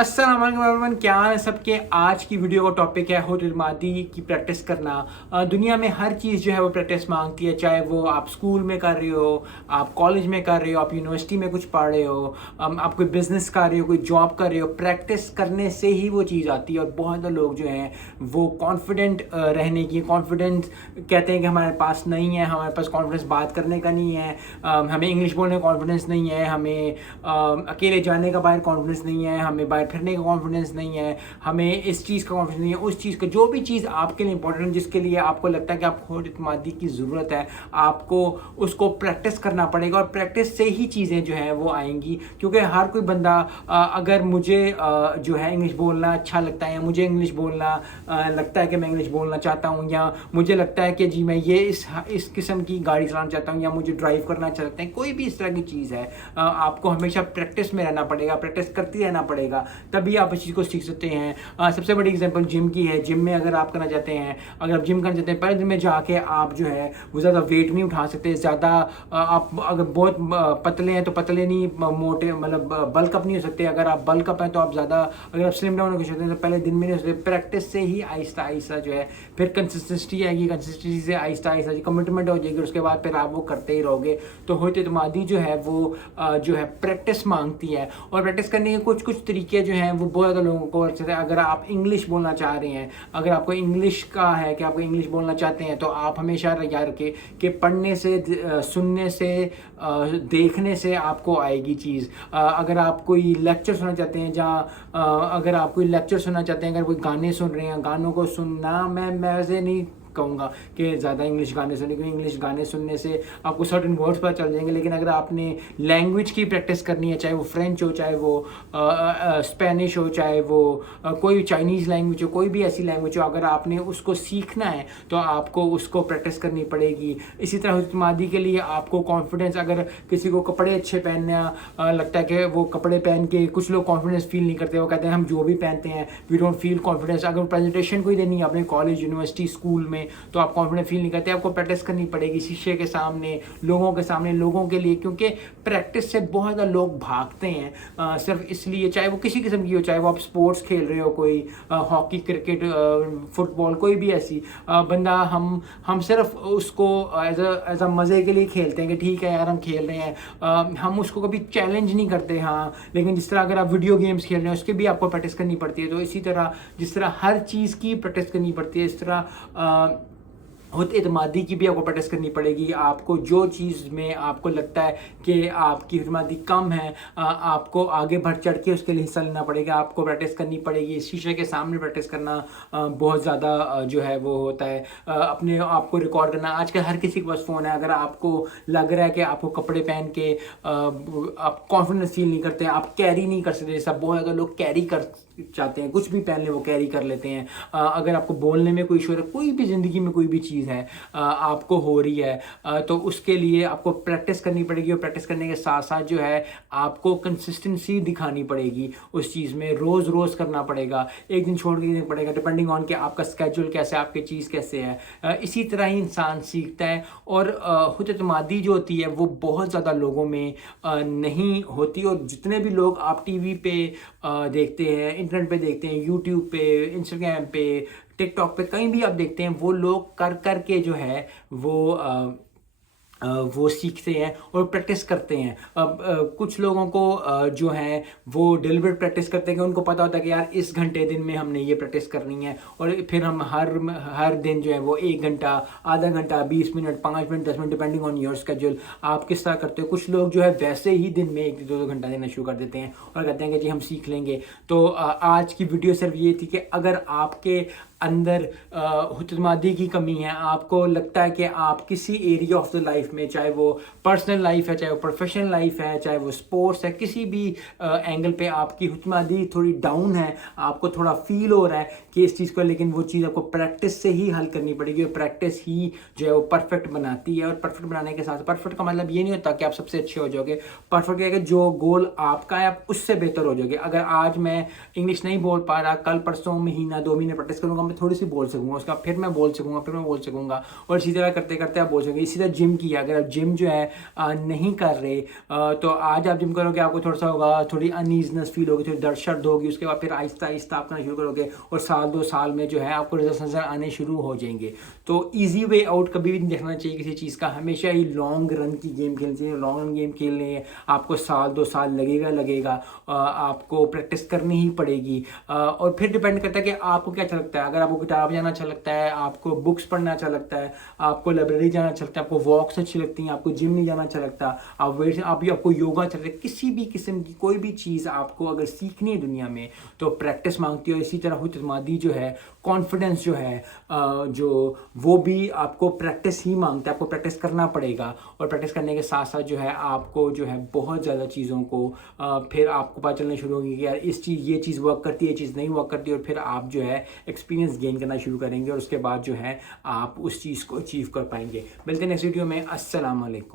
अस्सलाम वालेकुम एवरीवन, क्या हाल है सबके। आज की वीडियो का टॉपिक है हुर्र मादी की प्रैक्टिस करना। दुनिया में हर चीज़ जो है वो प्रैक्टिस मांगती है, चाहे वो आप स्कूल में कर रहे हो, आप कॉलेज में कर रहे हो, आप यूनिवर्सिटी में कुछ पढ़ रहे हो, आप कोई बिजनेस कर रहे हो, कोई जॉब कर रहे हो। प्रैक्टिस करने से ही वो चीज़ आती है। और बहुत सारे लोग जो हैं वो कॉन्फिडेंट रहने की कॉन्फिडेंस कहते हैं कि हमारे पास नहीं है, हमारे पास कॉन्फिडेंस बात करने का नहीं है, हमें इंग्लिश बोलने का कॉन्फिडेंस नहीं है, हमें अकेले जाने का बाहर कॉन्फिडेंस नहीं है, हमें बाहर फिरने का कॉन्फिडेंस नहीं है, हमें इस चीज़ का कॉन्फिडेंस नहीं है, उस चीज़ का जो भी चीज़ आपके लिए इंपॉर्टेंट है, जिसके लिए आपको लगता है कि आपको खुद इत्मीनान की ज़रूरत है, आपको उसको प्रैक्टिस करना पड़ेगा। और प्रैक्टिस से ही चीज़ें जो हैं वो आएंगी। क्योंकि हर कोई बंदा अगर मुझे जो है इंग्लिश बोलना अच्छा लगता है, या मुझे इंग्लिश बोलना लगता है कि मैं इंग्लिश बोलना चाहता हूँ, या मुझे लगता है कि जी मैं ये इस किस्म की गाड़ी चलाना चाहता हूँ, या मुझे ड्राइव करना अच्छा लगता है, कोई भी इस तरह की चीज़ है, आपको हमेशा प्रैक्टिस में रहना पड़ेगा, प्रैक्टिस करती रहना पड़ेगा, तभी आप इस चीज़ को सीख सकते हैं। सबसे बड़ी एग्जांपल जिम की है। जिम में अगर आप करना चाहते हैं, अगर आप जिम करना चाहते हैं, पहले दिन में जाके आप जो है वो ज़्यादा वेट नहीं उठा सकते, ज़्यादा आप अगर बहुत पतले हैं तो पतले नहीं, मोटे मतलब बल्क अप नहीं हो सकते। अगर आप बल्क अप हैं तो आप ज़्यादा, अगर आप स्लिम डाउन होना चाहते हैं तो पहले दिन में नहीं हो सकते। प्रैक्टिस से ही आहिस्ता आहिस्ता जो है फिर कंसिस्टेंसी आएगी, कंसिस्टेंसी से आहिस्ता आहिस्ता कमिटमेंट हो जाएगी, उसके बाद फिर आप वो करते ही रहोगे। तो हुर्र इत्मीनान जो है वो जो है प्रैक्टिस मांगती है। और प्रैक्टिस करने के कुछ कुछ तरीके जो हैं वो बहुत ज़्यादा लोगों को अच्छे से, अगर आप इंग्लिश बोलना चाह रहे हैं, अगर आपको इंग्लिश का है कि आपको इंग्लिश बोलना चाहते हैं, तो आप हमेशा याद रखें कि पढ़ने से, सुनने से, देखने से आपको आएगी चीज़। अगर आप कोई लेक्चर सुनना चाहते हैं, जहाँ अगर आप कोई लेक्चर सुनना चाहते हैं, अगर कोई गाने सुन रहे हैं, गानों को सुनना, मैं वैसे नहीं कहूँगा कि ज़्यादा इंग्लिश गाने सुने, क्योंकि इंग्लिश गाने सुनने से आपको सर्टेन वर्ड्स पता चल जाएंगे। लेकिन अगर आपने लैंग्वेज की प्रैक्टिस करनी है, चाहे वो फ्रेंच हो, चाहे वो स्पेनिश हो, चाहे वो कोई चाइनीज़ लैंग्वेज हो, कोई भी ऐसी लैंग्वेज हो, अगर आपने उसको सीखना है तो आपको उसको प्रैक्टिस करनी पड़ेगी। इसी तरह हुर्र इत्मीनान के लिए आपको कॉन्फिडेंस, अगर किसी को कपड़े अच्छे पहनना लगता है कि वो कपड़े पहन के, कुछ लोग कॉन्फिडेंस फील नहीं करते, वो कहते हैं हम जो भी पहनते हैं वी डोंट फील कॉन्फिडेंस। अगर प्रेजेंटेशन कोई देनी है अपने कॉलेज, यूनिवर्सिटी, स्कूल में, तो आप कॉन्फिडेंस फील नहीं करते, आपको प्रैक्टिस करनी पड़ेगी शीशे के सामने, लोगों के सामने, लोगों के लिए। क्योंकि प्रैक्टिस से बहुत ज़्यादा लोग भागते हैं सिर्फ इसलिए, चाहे वो किसी किस्म की हो, चाहे वो आप स्पोर्ट्स खेल रहे हो, कोई हॉकी, क्रिकेट, फुटबॉल, कोई भी ऐसी बंदा, हम सिर्फ उसको एज अ मज़े के लिए खेलते हैं कि ठीक है यार हम खेल रहे हैं, हम उसको कभी चैलेंज नहीं करते। हाँ, लेकिन जिस तरह अगर आप वीडियो गेम्स खेल रहे हैं उसकी भी आपको प्रैक्टिस करनी पड़ती है। तो इसी तरह जिस तरह हर चीज़ की प्रैक्टिस करनी पड़ती है, इस तरह हुर्र इत्मीनान की भी आपको प्रैक्टिस करनी पड़ेगी। आपको जो चीज़ में आपको लगता है कि आपकी इत्मीनान कम है, आपको आगे बढ़ चढ़ के उसके लिए हिस्सा लेना पड़ेगा, आपको प्रैक्टिस करनी पड़ेगी। शीशे के सामने प्रैक्टिस करना बहुत ज़्यादा जो है वो होता है। अपने आप को रिकॉर्ड करना, आजकल हर किसी के पास फ़ोन है। अगर आपको लग रहा है कि आपको कपड़े पहन के आप कॉन्फिडेंस फील नहीं करते, आप कैरी नहीं कर सकते, जैसा बहुत ज़्यादा लोग कैरी कर चाहते हैं, कुछ भी पहन ले वो कैरी कर लेते हैं। अगर आपको बोलने में कोई इशू है, कोई भी ज़िंदगी में कोई भी चीज़ है आपको हो रही है, तो उसके लिए आपको प्रैक्टिस करनी पड़ेगी। और प्रैक्टिस करने के साथ साथ जो है आपको कंसिस्टेंसी दिखानी पड़ेगी उस चीज़ में, रोज़ रोज़ करना पड़ेगा, एक दिन छोड़ के देना पड़ेगा, डिपेंडिंग ऑन कि आपका स्केड्यूल कैसे है, आपकी चीज़ कैसे है। इसी तरह ही इंसान सीखता है। और हुर्र इत्मीनान जो होती है वो बहुत ज़्यादा लोगों में नहीं होती। और जितने भी लोग आप टीवी पे देखते हैं, इंटरनेट पे देखते हैं, यूट्यूब पे, इंस्टाग्राम पे, टिकटॉक पे, कहीं भी आप देखते हैं, वो लोग कर कर के जो है वो सीखते हैं और प्रैक्टिस करते हैं। अब कुछ लोगों को जो है वो डिलिबरेट प्रैक्टिस करते हैं कि उनको पता होता है कि यार इस घंटे दिन में हमने ये प्रैक्टिस करनी है, और फिर हम हर दिन जो है वो 1 घंटा, आधा घंटा, 20 minute, 5 minute, 10 minute, depending on your schedule आप किस तरह करते हो। कुछ लोग जो है वैसे ही दिन में 1-2 घंटा देना शुरू कर देते हैं और कहते हैं कि जी हम सीख लेंगे। तो आज की वीडियो सिर्फ ये थी कि अगर आपके अंदर हुर्र इत्मीनान की कमी है, आपको लगता है कि आप किसी एरिया ऑफ द लाइफ में, चाहे वो पर्सनल लाइफ है, चाहे वो प्रोफेशनल लाइफ है, चाहे वो स्पोर्ट्स है, किसी भी एंगल पे आपकी हुर्र इत्मीनान थोड़ी डाउन है, आपको थोड़ा फील हो रहा है कि इस चीज़ को, लेकिन वो चीज़ आपको प्रैक्टिस से ही हल करनी पड़ेगी। और प्रैक्टिस ही जो है वो परफेक्ट बनाती है। और परफेक्ट बनाने के साथ, परफेक्ट का मतलब ये नहीं होता कि आप सबसे अच्छे हो जाओगे, परफेक्ट है कि जो गोल आपका है आप उससे बेहतर हो जाओगे। अगर आज मैं इंग्लिश नहीं बोल पा रहा, कल परसों, महीना, 2 महीने प्रैक्टिस करूँगा, मैं थोड़ी सी बोल सकूँगा, उसका फिर मैं बोल सकूँगा, फिर मैं बोल सकूँगा, और इसी तरह करते करते आप बोल सकेंगे। इसी तरह जिम की, अगर आप जिम जो है नहीं कर रहे तो आज आप जिम करोगे, आपको थोड़ा सा होगा, थोड़ी अनईजनेस फील होगी, थोड़ी दर्द शर्द होगी, उसके बाद फिर आहिस्ता आहिस्ता आप करना शुरू करोगे और साल 2 साल में जो है आपको रिजल्ट नजर आने शुरू हो जाएंगे। तो ईजी वे आउट कभी भी नहीं देखना चाहिए किसी चीज़ का, हमेशा ही लॉन्ग रन की गेम खेलनी चाहिए। लॉन्ग रन गेम खेलने हैं आपको साल 2 साल लगेगा, आपको प्रैक्टिस करनी ही पड़ेगी। और फिर डिपेंड करता है कि आपको क्या अच्छा लगता है। अगर आपको गिटार बजाना अच्छा लगता है, आपको बुक्स पढ़ना अच्छा लगता है, आपको लाइब्रेरी जाना अच्छा लगता है, आपको वॉक्स अच्छी लगती हैं, आपको जिम नहीं जाना अच्छा लगता, आपको योगा अच्छा लगता है, किसी भी किस्म की कोई भी चीज़ आपको अगर सीखनी है दुनिया में तो प्रैक्टिस मांगती है। इसी तरह हुतमादी जो है, कॉन्फिडेंस जो है, जो वो भी आपको प्रैक्टिस ही मांगता है, आपको प्रैक्टिस करना पड़ेगा। और प्रैक्टिस करने के साथ साथ जो है आपको जो है बहुत ज़्यादा चीज़ों को फिर आपको पता चलना शुरू होगी कि यार ये चीज़ वर्क करती है, ये चीज़ नहीं वर्क करती, और फिर आप जो है एक्सपीरियंस गेन करना शुरू करेंगे और उसके बाद जो है आप उस चीज़ को अचीव कर पाएंगे। मिलते हैं नेक्स्ट वीडियो में। अस्सलाम वालेकुम।